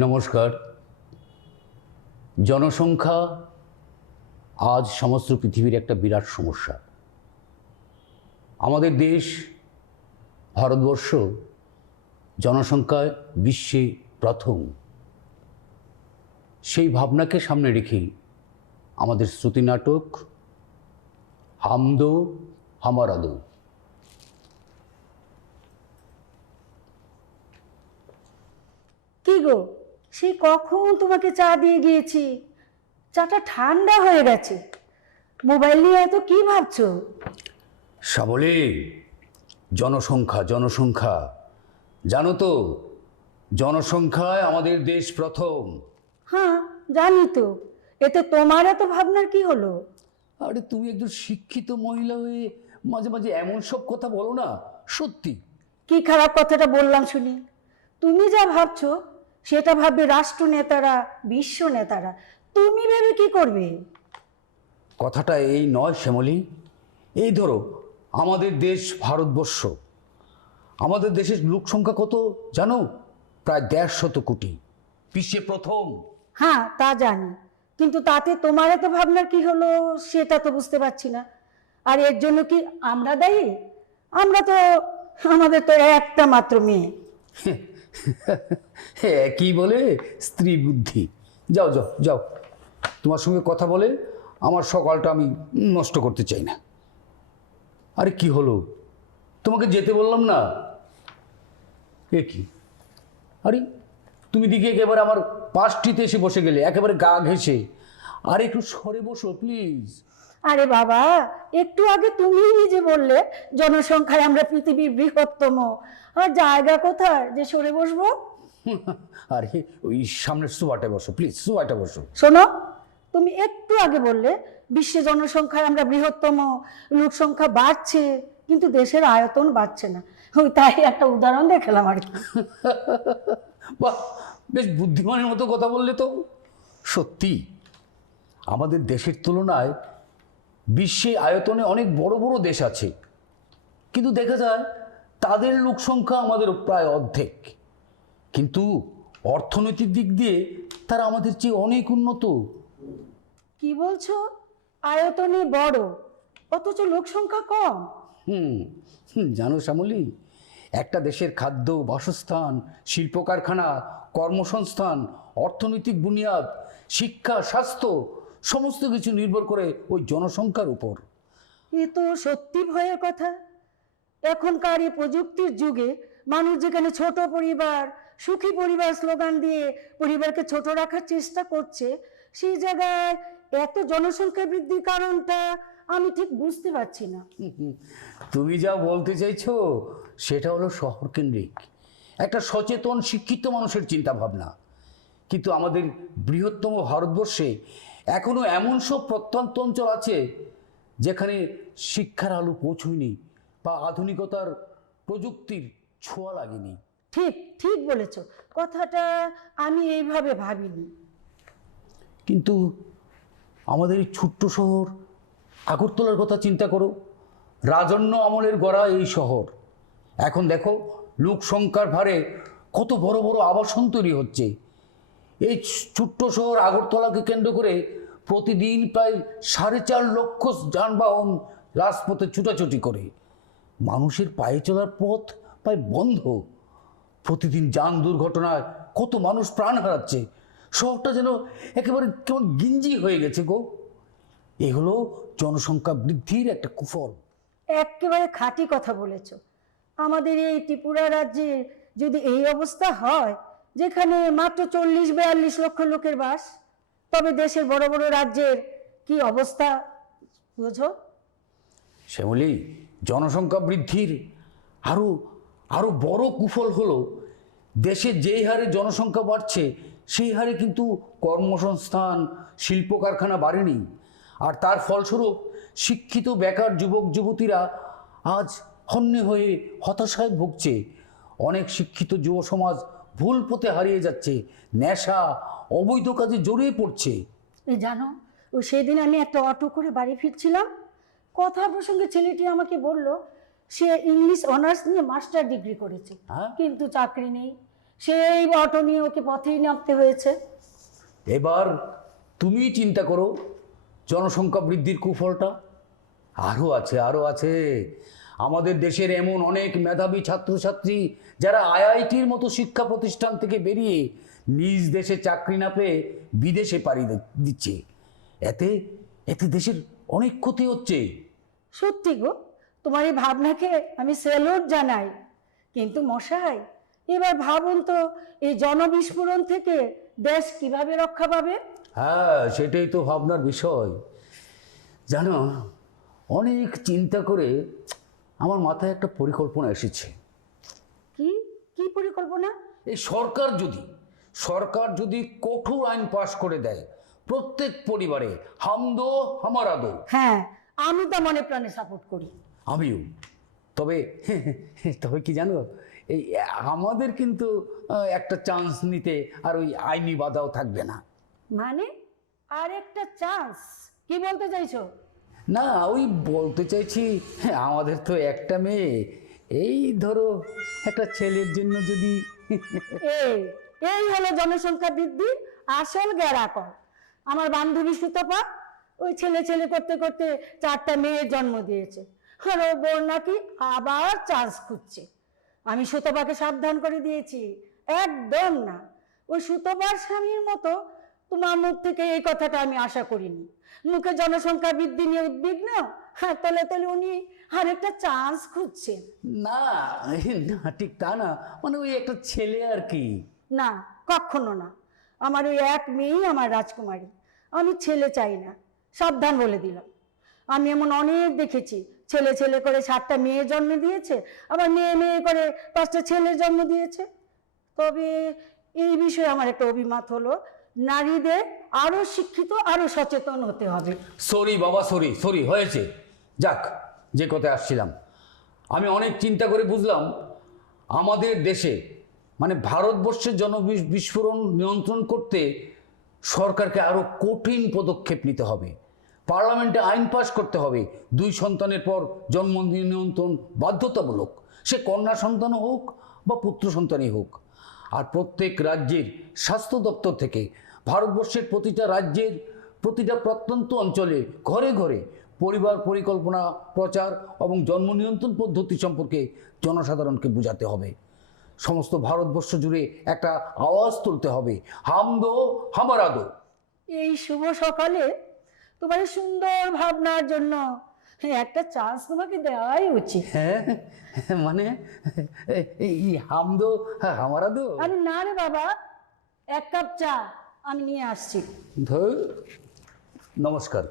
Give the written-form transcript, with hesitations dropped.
নমস্কার। জনসংখ্যা আজ সমস্ত পৃথিবীর একটা বিরাট সমস্যা। আমাদের দেশ ভারতবর্ষ জনসংখ্যায় বিশ্বে প্রথম। সেই ভাবনাকে সামনে রেখেই আমাদের শ্রুতি নাটক হাম দো হামারা দো। কি গো, সেই কখন তোমাকে চা দিয়ে গিয়েছি, চাটা ঠান্ডা হয়ে গেছে। মোবাইল নিয়ে এত কি ভাবছো? সাবলে, জনসংখ্যা জনসংখ্যা জানো তো, জনসংখ্যায় আমাদের দেশ প্রথম। হ্যাঁ জানি তো, এতে তোমার এত ভাবনার কি হলো? আরে তুমি একজন শিক্ষিত মহিলা হয়ে মাঝে মাঝে এমন সব কথা বলো না, সত্যি। কি খারাপ কথাটা বললাম শুনি? তুমি যা ভাবছো সেটা ভাববে রাষ্ট্র নেতারা, বিশ্ব নেতারা। তুমি ভেবে কি করবে? কথাটা এই নয় শ্যামলী। এই ধরো, আমাদের দেশ ভারতবর্ষ, আমাদের দেশের লোক সংখ্যা কত জানো? প্রায় 150 কোটি, বিশ্বে প্রথম। হ্যাঁ তা জানি, কিন্তু তাতে তোমার এত ভাবনার কি হলো সেটা তো বুঝতে পারছি না। আর এর জন্য কি আমরা দায়ী? আমরা তো, আমাদের তো একটা মাত্র মেয়ে। একই বলে স্ত্রী বুদ্ধি। যাও যাও যাও, তোমার সঙ্গে কথা বলে আমার সকালটা আমি নষ্ট করতে চাই না। আরে কি হলো, তোমাকে যেতে বললাম না? এ কি, আরে তুমি দিকে একেবারে আমার পাশটিতে এসে বসে গেলে, একেবারে গা ঘেঁষে। আর একটু সরে বসো প্লিজ। আরে বাবা, একটু আগে তুমি নিজে বললে জনসংখ্যায় আমরা পৃথিবীর বৃহত্তম। আর জায়গা কোথায় যে সরে বসবো? আরে ওই সামনের সোফাটা বসো প্লিজ, সোফাটা বসো। শোনো, তুমি একটু আগে বললে বিশ্বে জনসংখ্যায় আমরা বৃহত্তম, লোক সংখ্যা বাড়ছে কিন্তু দেশের আয়তন বাড়ছে না। ওই তাই একটা উদাহরণ দেখালাম আর কি। বাহ, বেশ বুদ্ধিমানের মতো কথা বললে তো। সত্যি, আমাদের দেশের তুলনায় বিশ্বে আয়তনে অনেক বড় বড় দেশ আছে, কিন্তু দেখা যায় তাদের লোক সংখ্যা আমাদের প্রায় অর্ধেক। কিন্তু অর্থনৈতিক দিক দিয়ে তারা আমাদের চেয়ে অনেক উন্নত। কি বলছো? আয়তনে বড় অথচ লোক সংখ্যা কম? হুম জানো শ্যামলী, একটা দেশের খাদ্য, বাসস্থান, শিল্প কারখানা, কর্মসংস্থান, অর্থনৈতিক বুনিয়াদ, শিক্ষা, স্বাস্থ্য সমস্ত কিছু নির্ভর করে ওই জনসংখ্যার উপর। এ তো সত্যি ভয়ের কথা। এখনকার এই প্রযুক্তির যুগে মানুষ যেখানে ছোট পরিবার, সুখী পরিবার স্লোগান দিয়ে পরিবারকে ছোট রাখার চেষ্টা করছে, সেই জায়গায় এত জনসংখ্যা বৃদ্ধির কারণটা আমি ঠিক বুঝতে পারছি না। তুমি যা বলতে চাইছো সেটা হলো শহর কেন্দ্রিক একটা সচেতন শিক্ষিত মানুষের চিন্তা ভাবনা। কিন্তু আমাদের বৃহত্তম ভারতবর্ষে এখনো এমন সব প্রত্যন্ত অঞ্চল আছে যেখানে শিক্ষার আলো পৌঁছয়নি বা আধুনিকতার প্রযুক্তির ছোঁয়া লাগেনি। ঠিক ঠিক বলেছ, কথাটা আমি এইভাবে ভাবিনি। কিন্তু আমাদের এই ছোট্ট শহর আগরতলার কথা চিন্তা করো। রাজন্য আমলের গড়া এই শহর, এখন দেখো লোক সংখ্যার ভারে কত বড় বড় আবাসন তৈরি হচ্ছে। এই ছোট্ট শহর আগরতলাকে কেন্দ্র করে প্রতিদিন প্রায় 4.5 লক্ষ যানবাহন রাজপথে ছুটাছুটি করে। মানুষের পায়ে চলার পথ প্রায় বন্ধ। প্রতিদিন যান দুর্ঘটনায় কত মানুষ প্রাণ হারাচ্ছে। শহরটা যেন একেবারে কেমন গিঞ্জি হয়ে গেছে গো। এগুলো জনসংখ্যা বৃদ্ধির একটা কুফল। একেবারে খাঁটি কথা বলেছ। আমাদের এই ত্রিপুরা রাজ্যে যদি এই অবস্থা হয়, যেখানে মাত্র 40-42 লক্ষ লোকের বাস, তবে দেশের বড় বড় রাজ্যের কি অবস্থা বোঝো। শ্যামলী, জনসংখ্যা বৃদ্ধির আরো আরো বড় কুফল হলো, দেশে যেই হারে জনসংখ্যা বাড়ছে সেই হারে কিন্তু কর্মসংস্থান, শিল্প কারখানা বাড়েনি। আর তার ফলস্বরূপ শিক্ষিত বেকার যুবক যুবতীরা আজ হন্যে হয়ে হতাশায় ভুগছে। অনেক শিক্ষিত যুব সমাজ ভুল পথে হারিয়ে যাচ্ছে, নেশা, অবৈধ কাজে জড়িয়ে পড়ছে। এই জানো, ও সেদিন আমি একটা অটো করে বাড়ি ফিরছিলাম, কথা প্রসঙ্গে ছেলেটি আমাকে বলল সে ইংলিশ অনার্স নিয়ে মাস্টার ডিগ্রি করেছে, হ্যাঁ? কিন্তু চাকরি নেই। সেই অটো নিয়ে ওকে পথেই নামতে হয়েছে। এবার তুমি চিন্তা করো জনসংখ্যা বৃদ্ধির কুফলটা। আরও আছে আমাদের দেশের এমন অনেক মেধাবী ছাত্রছাত্রী যারা আইআইটির মতো শিক্ষা প্রতিষ্ঠান থেকে বেরিয়ে নিজ দেশে চাকরি না পেয়ে বিদেশে পাড়ি দিচ্ছে। এতে এতে দেশের অনেক ক্ষতি হচ্ছে। সত্যি গো, তোমার এই ভাবনাকে আমি স্যালুট জানাই। কিন্তু মশাই, এবার ভাবুন তো, এই জনবিস্ফোরণ থেকে দেশ কিভাবে রক্ষা পাবে? হ্যাঁ, সেটাই তো ভাবনার বিষয়। জানো, অনেক চিন্তা করে আমার মাথায় একটা পরিকল্পনা এসেছে। কি কি পরিকল্পনা? এই সরকার যদি কঠোর আইন পাশ করে দেয়, প্রত্যেক পরিবারে হাম দো হামারা দো। হ্যাঁ, আমি তো মনে প্রাণে সাপোর্ট করি। আমিও। তবে তবে কি জানো, এই আমাদের কিন্তু একটা চান্স নিতে আর ওই আইনি বাধাও থাকবে না। মানে আর একটা চান্স? কি বলতে চাইছো? না, ওই বলতে চাইছি, আমাদের তো একটা মেয়ে, এই ধরো একটা ছেলের জন্য যদি এই এই হলো জনসংখ্যা বৃদ্ধির আসল গ্যারাকর। আমার বান্ধবী সুতপা ওই ছেলে ছেলে করতে করতে 4টা মেয়ের জন্ম দিয়েছে, আর ও বোন নাকি আবার চান্স খুঁজছে। আমি সুতপাকে সাবধান করে দিয়েছি, একদম না। ওই সুতপার স্বামীর মতো তোমার মুখ থেকে এই কথাটা আমি আশা করিনি। মুখে জনসংখ্যা বৃদ্ধি নিয়ে উদ্বিগ্ন, হ্যাঁ, তলে তলে উনি আরেকটা চান্স খুঁজছেন। না না, ঠিক তা না, মানে ওই একটা ছেলে আর কি। না, কখনো না। আমার ওই এক মেয়েই আমার রাজকুমারী, আমি ছেলে চাই না, সাবধান বলে দিলাম। আমি এমন অনেক দেখেছি, ছেলে ছেলে করে 7টা মেয়ে জন্ম দিয়েছে, আবার মেয়ে মেয়ে করে 5টা ছেলে জন্ম দিয়েছে। তবে এই বিষয়ে আমার একটা অভিমত হলো, নারীদের আরো শিক্ষিত, আরো সচেতন হতে হবে। সরি বাবা, সরি হয়েছে। যাক, যে কথায় আসছিলাম, আমি অনেক চিন্তা করে বুঝলাম আমাদের দেশে মানে ভারতবর্ষের জনবিস্ফোরণ নিয়ন্ত্রণ করতে সরকারকে আরও কঠিন পদক্ষেপ নিতে হবে। পার্লামেন্টে আইন পাস করতে হবে 2 সন্তানের পর জন্ম নিয়ন্ত্রণ বাধ্যতামূলক, সে কন্যা সন্তানও হোক বা পুত্র সন্তানই হোক। আর প্রত্যেক রাজ্যের স্বাস্থ্য দপ্তর থেকে ভারতবর্ষের প্রতিটা রাজ্যের প্রতিটা প্রত্যন্ত অঞ্চলে ঘরে ঘরে পরিবার পরিকল্পনা প্রচার এবং জন্ম নিয়ন্ত্রণ পদ্ধতি সম্পর্কে জনসাধারণকে বোঝাতে হবে। সমস্ত ভারতবর্ষ জুড়ে একটা আওয়াজ তুলতে হবে, হাম দো হামারা দো। এই শুভ সকালে তোমার এই সুন্দর ভাবনার জন্য একটা চান্স তোমাকে দেওয়াই উচিত। হ্যাঁ, মানে এই হাম দো হামারা দো। আরে না রে বাবা, 1 কাপ চা আমি নিয়ে আসছি। ধর, নমস্কার।